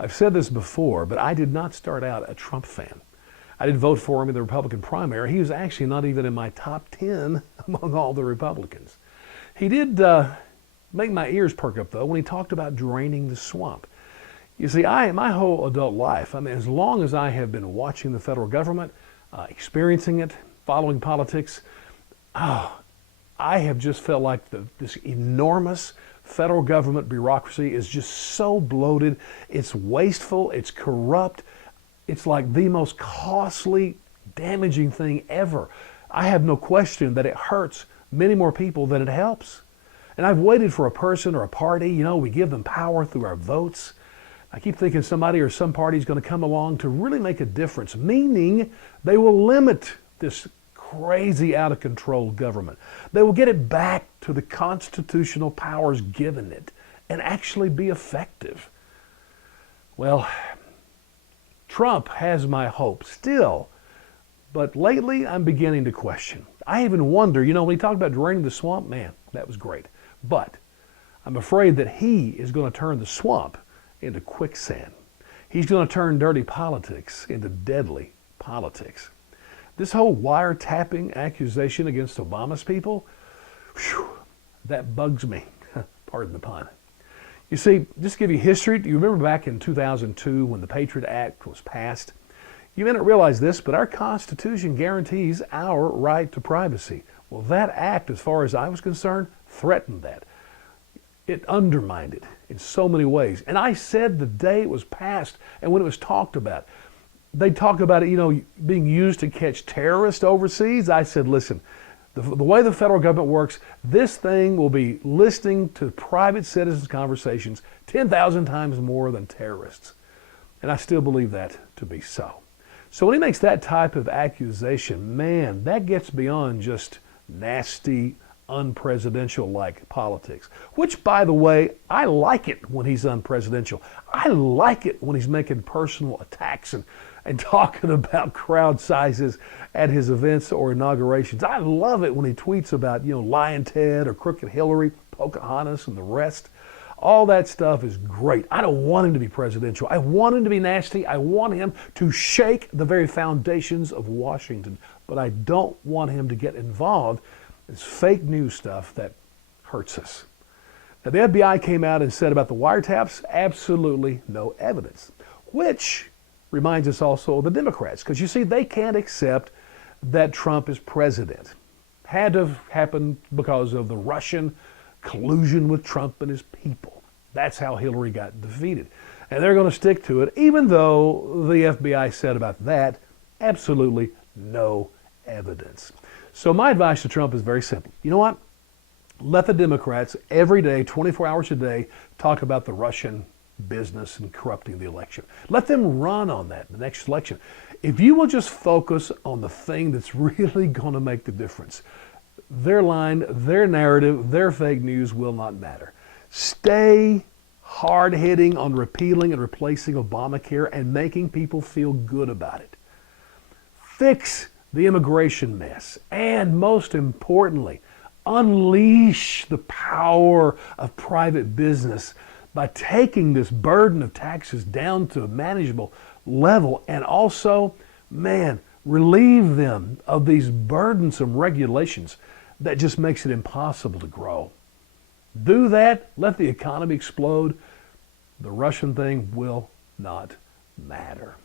I've said this before, but I did not start out a Trump fan. I did vote for him in the Republican primary. He was actually not even in my top 10 among all the Republicans. He did make my ears perk up, though, when he talked about draining the swamp. You see, my whole adult life, I mean, as long as I have been watching the federal government, experiencing it, following politics, I have just felt like this enormous federal government bureaucracy is just so bloated. It's wasteful. It's corrupt. It's like the most costly, damaging thing ever. I have no question that it hurts many more people than it helps. And I've waited for a person or a party, we give them power through our votes. I keep thinking somebody or some party is going to come along to really make a difference, meaning they will limit this crazy, out of control government. They will get it back to the constitutional powers given it and actually be effective. Well, Trump has my hope still, but lately I'm beginning to question. I even wonder, when he talked about draining the swamp, man, that was great. But I'm afraid that he is going to turn the swamp into quicksand. He's going to turn dirty politics into deadly politics. This whole wiretapping accusation against Obama's people, that bugs me. Pardon the pun. You see, just to give you history, do you remember back in 2002 when the Patriot Act was passed? You may not realize this, but our Constitution guarantees our right to privacy. Well, that act, as far as I was concerned, threatened that. It undermined it in so many ways. And I said the day it was passed and when it was talked about, they talk about it, being used to catch terrorists overseas. I said, listen, the way the federal government works, this thing will be listening to private citizens' conversations 10,000 times more than terrorists. And I still believe that to be so. So when he makes that type of accusation, man, that gets beyond just nasty, unpresidential-like politics. Which, by the way, I like it when he's unpresidential. I like it when he's making personal attacks and talking about crowd sizes at his events or inaugurations. I love it when he tweets about, Lion Ted or Crooked Hillary, Pocahontas, and the rest. All that stuff is great. I don't want him to be presidential. I want him to be nasty. I want him to shake the very foundations of Washington. But I don't want him to get involved in this fake news stuff that hurts us. Now, the FBI came out and said about the wiretaps, absolutely no evidence, which reminds us also of the Democrats, because you see, they can't accept that Trump is president. Had to have happened because of the Russian collusion with Trump and his people. That's how Hillary got defeated. And they're going to stick to it, even though the FBI said about that, absolutely no evidence. So my advice to Trump is very simple. You know what? Let the Democrats every day, 24 hours a day, talk about the Russian business and corrupting the election. Let them run on that in the next election. If you will just focus on the thing that's really going to make the difference, their line, their narrative, their fake news will not matter. Stay hard-hitting on repealing and replacing Obamacare and making people feel good about it. Fix the immigration mess. And most importantly, unleash the power of private business by taking this burden of taxes down to a manageable level, and also, relieve them of these burdensome regulations that just makes it impossible to grow. Do that, let the economy explode. The Russian thing will not matter.